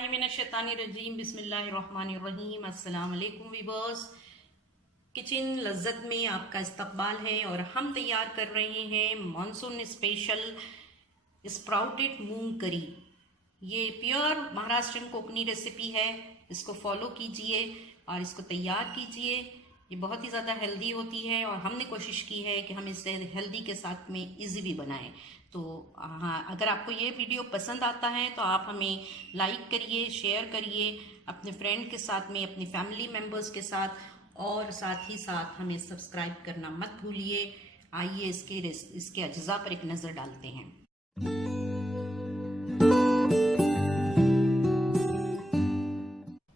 औज़ुबिल्लाहिमिनश्शैतानिर्रजीम बिस्मिल्लाहिर्रहमानिर्रहीम। अस्सलाम वालेकुम वीवर्स, किचन लज्जत में आपका इस्तकबाल है और हम तैयार कर रहे हैं मानसून स्पेशल स्प्राउटेड मूंग करी। ये प्योर महाराष्ट्रन कोकनी रेसिपी है, इसको फॉलो कीजिए और इसको तैयार कीजिए। ये बहुत ही ज़्यादा हेल्दी होती है और हमने कोशिश की है कि हम इसे हेल्दी के साथ में इजी भी बनाएं। तो हाँ, अगर आपको ये वीडियो पसंद आता है तो आप हमें लाइक करिए, शेयर करिए अपने फ्रेंड के साथ में, अपनी फैमिली मेम्बर्स के साथ, और साथ ही साथ हमें सब्सक्राइब करना मत भूलिए। आइए इसके अज्जा पर एक नज़र डालते हैं।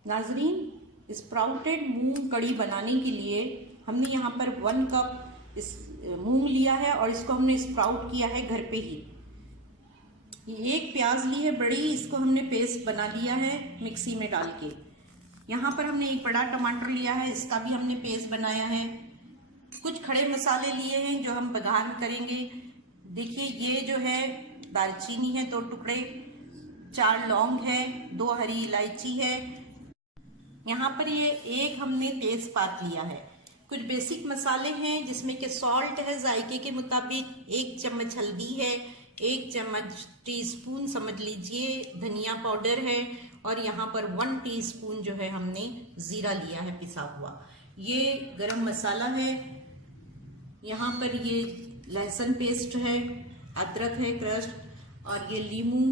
नाजरीन, स्प्राउटेड मूंग कड़ी बनाने के लिए हमने यहाँ पर 1 कप इस मूंग लिया है और इसको हमने स्प्राउट किया है घर पे ही। ये 1 प्याज ली है बड़ी, इसको हमने पेस्ट बना लिया है मिक्सी में डाल के। यहाँ पर हमने 1 बड़ा टमाटर लिया है, इसका भी हमने पेस्ट बनाया है। कुछ खड़े मसाले लिए हैं जो हम बघार करेंगे। देखिए, ये जो है दालचीनी है 2 टुकड़े, 4 लौंग है, 2 हरी इलायची है। यहाँ पर ये 1 हमने तेजपात लिया है। कुछ बेसिक मसाले हैं जिसमें कि सॉल्ट है जायके के मुताबिक, 1 चम्मच हल्दी है, 1 चम्मच टीस्पून समझ लीजिए धनिया पाउडर है, और यहाँ पर 1 टीस्पून जो है हमने ज़ीरा लिया है पिसा हुआ। ये गरम मसाला है। यहाँ पर ये लहसुन पेस्ट है, अदरक है क्रश्ड, और ये लीमू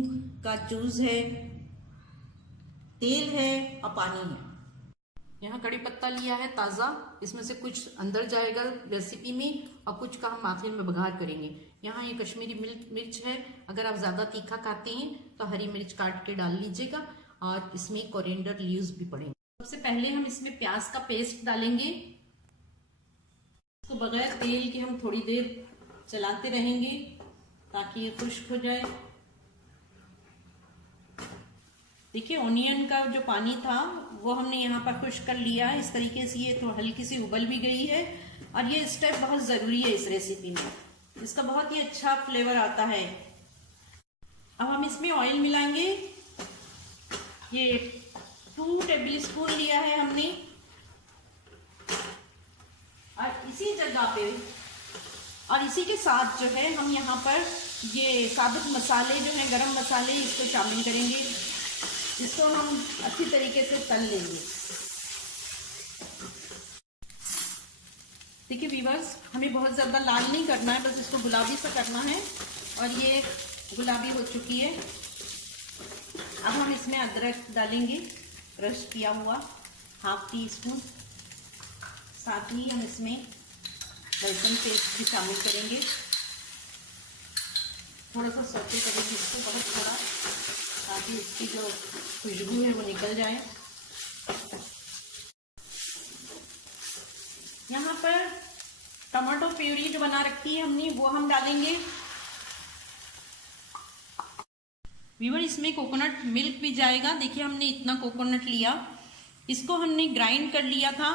का जूस है, तेल है और पानी है। यहाँ कड़ी पत्ता लिया है ताज़ा, इसमें से कुछ अंदर जाएगा रेसिपी में और कुछ का हम आखिर में बघार करेंगे। यहाँ ये कश्मीरी मिर्च है, अगर आप ज़्यादा तीखा खाते हैं तो हरी मिर्च काट के डाल लीजिएगा, और इसमें कोरिएंडर लीव्स भी पड़ेंगे। सबसे पहले हम इसमें प्याज का पेस्ट डालेंगे। इसको बगैर तेल के हम थोड़ी देर चलाते रहेंगे ताकि ये खुश्क हो जाए। देखिए, ऑनियन का जो पानी था वो हमने यहाँ पर खुश्क कर लिया है। इस तरीके से ये तो हल्की सी उबल भी गई है, और ये स्टेप बहुत ज़रूरी है इस रेसिपी में, इसका बहुत ही अच्छा फ्लेवर आता है। अब हम इसमें ऑयल मिलाएंगे। ये 2 टेबल स्पून लिया है हमने, और इसी जगह पे और इसी के साथ जो है हम यहाँ पर ये साबुत मसाले जो हैं, गरम मसाले, इसको शामिल करेंगे। इसको हम अच्छी तरीके से तल लेंगे। देखिए व्यूअर्स, हमें बहुत ज़्यादा लाल नहीं करना है, बस इसको गुलाबी सा करना है, और ये गुलाबी हो चुकी है। अब हम इसमें अदरक डालेंगे क्रश किया हुआ 1/2 टीस्पून। साथ ही हम इसमें लहसुन पेस्ट भी शामिल करेंगे। थोड़ा सा सौटे करेंगे इसको, बहुत थोड़ा, ताकि इसकी जो खुशबू है वो निकल जाए। यहाँ पर टमाटो प्यूरी जो बना रखी है हमने, वो हम डालेंगे। व्यूअर, इसमें कोकोनट मिल्क भी जाएगा। देखिए, हमने इतना कोकोनट लिया, इसको हमने ग्राइंड कर लिया था,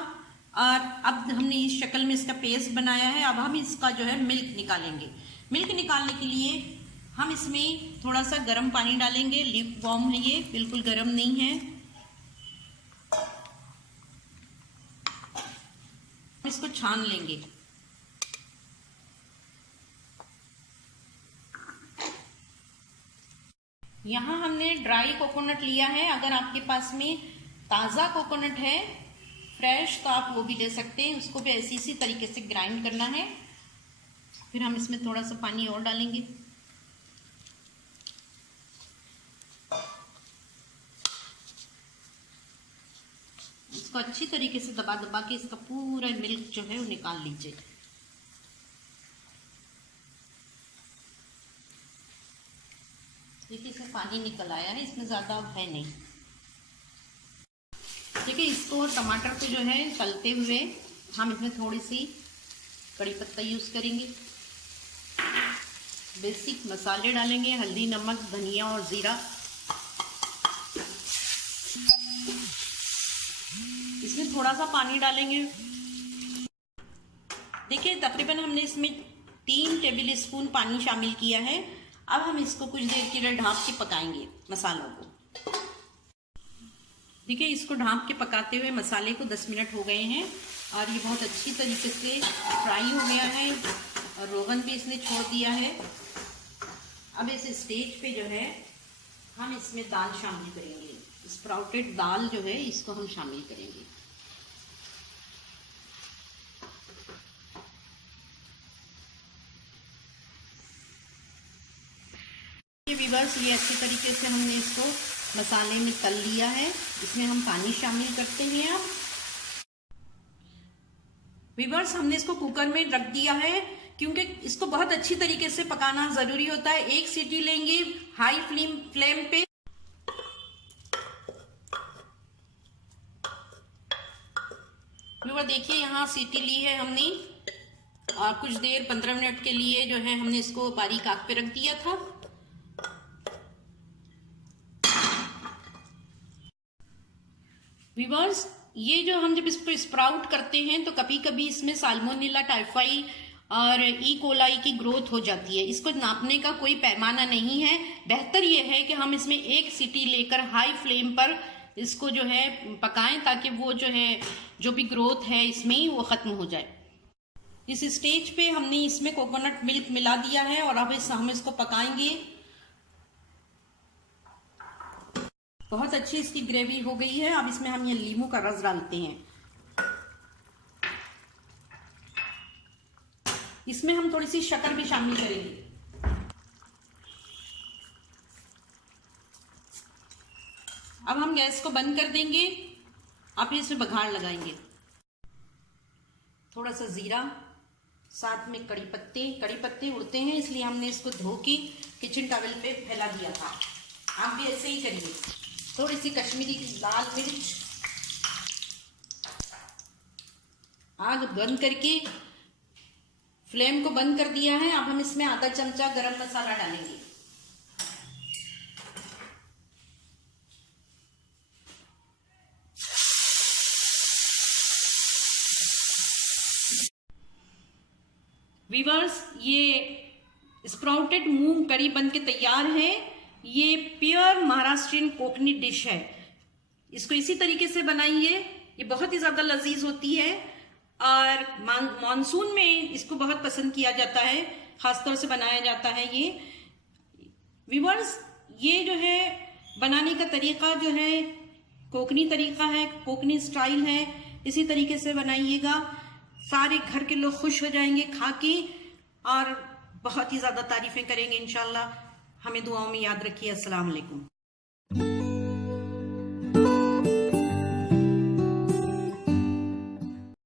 और अब हमने इस शक्ल में इसका पेस्ट बनाया है। अब हम इसका जो है मिल्क निकालेंगे। मिल्क निकालने के लिए हम इसमें थोड़ा सा गर्म पानी डालेंगे। लिप वार्म है, ये बिल्कुल गर्म नहीं है। इसको छान लेंगे। यहाँ हमने ड्राई कोकोनट लिया है। अगर आपके पास में ताज़ा कोकोनट है फ्रेश, तो आप वो भी ले सकते हैं। उसको भी इसी तरीके से ग्राइंड करना है। फिर हम इसमें थोड़ा सा पानी और डालेंगे। इसको अच्छी तरीके से दबा दबा के इसका पूरा मिल्क जो है वो निकाल लीजिए। देखिए, इसमें पानी निकल आया है, इसमें ज़्यादा है नहीं। देखिए, इसको टमाटर को जो है तलते हुए हम इसमें थोड़ी सी कड़ी पत्ता यूज़ करेंगे। बेसिक मसाले डालेंगे, हल्दी, नमक, धनिया और ज़ीरा। इसमें थोड़ा सा पानी डालेंगे। देखिए, तकरीबन हमने इसमें 3 टेबल स्पून पानी शामिल किया है। अब हम इसको कुछ देर के लिए ढक के पकाएंगे मसालों को। देखिए, इसको ढाँप के पकाते हुए मसाले को 10 मिनट हो गए हैं और ये बहुत अच्छी तरीके से फ्राई हो गया है और रोगन भी इसने छोड़ दिया है। अब इस स्टेज पे जो है हम इसमें दाल शामिल करेंगे। स्प्राउटेड दाल जो है इसको हम शामिल करेंगे। ये व्यूअर्स, ये अच्छी तरीके से हमने इसको मसाले में तल लिया है। इसमें हम पानी शामिल करते हैं। अब व्यूअर्स, हमने इसको कुकर में रख दिया है क्योंकि इसको बहुत अच्छी तरीके से पकाना जरूरी होता है। एक सीटी लेंगे हाई फ्लेम पे। व्यूअर देखिए, यहाँ सीटी ली है हमने और कुछ देर 15 मिनट के लिए जो है हमने इसको बारीक आग पे रख दिया था। व्यूअर्स, ये जो हम जब इसको स्प्राउट करते हैं तो कभी कभी इसमें साल्मोनेला टाइफाई और ई कोलाई की ग्रोथ हो जाती है। इसको नापने का कोई पैमाना नहीं है। बेहतर ये है कि हम इसमें एक सीटी लेकर हाई फ्लेम पर इसको जो है पकाएं ताकि वो जो है जो भी ग्रोथ है इसमें वो खत्म हो जाए। इस स्टेज पे हमने इसमें कोकोनट मिल्क मिला दिया है और अब हम इसको पकाएंगे। बहुत अच्छी इसकी ग्रेवी हो गई है। अब इसमें हम ये नींबू का रस डालते हैं। इसमें हम थोड़ी सी शक्कर भी शामिल करेंगे। अब हम गैस को बंद कर देंगे। अब इसमें बघार लगाएंगे। थोड़ा सा जीरा, साथ में कड़ी पत्ते उड़ते हैं इसलिए हमने इसको धो के किचन टॉवेल पे फैला दिया था। आप भी ऐसे ही करिए। थोड़ी सी कश्मीरी लाल मिर्च, आग बंद करके फ्लेम को बंद कर दिया है। अब हम इसमें आधा चमचा गरम मसाला डालेंगे। व्यूअर्स, ये स्प्राउटेड मूंग करी बन के तैयार है। ये प्योर महाराष्ट्रियन कोकनी डिश है। इसको इसी तरीके से बनाइए। ये बहुत ही ज्यादा लजीज होती है और मानसून में इसको बहुत पसंद किया जाता है, खासतौर से बनाया जाता है ये। व्यूअर्स, ये जो है बनाने का तरीका जो है कोकनी तरीका है, कोकनी स्टाइल है। इसी तरीके से बनाइएगा। सारे घर के लोग खुश हो जाएंगे खा के और बहुत ही ज्यादा तारीफें करेंगे इंशाल्लाह। हमें दुआओं में याद रखिए। अस्सलाम वालेकुम।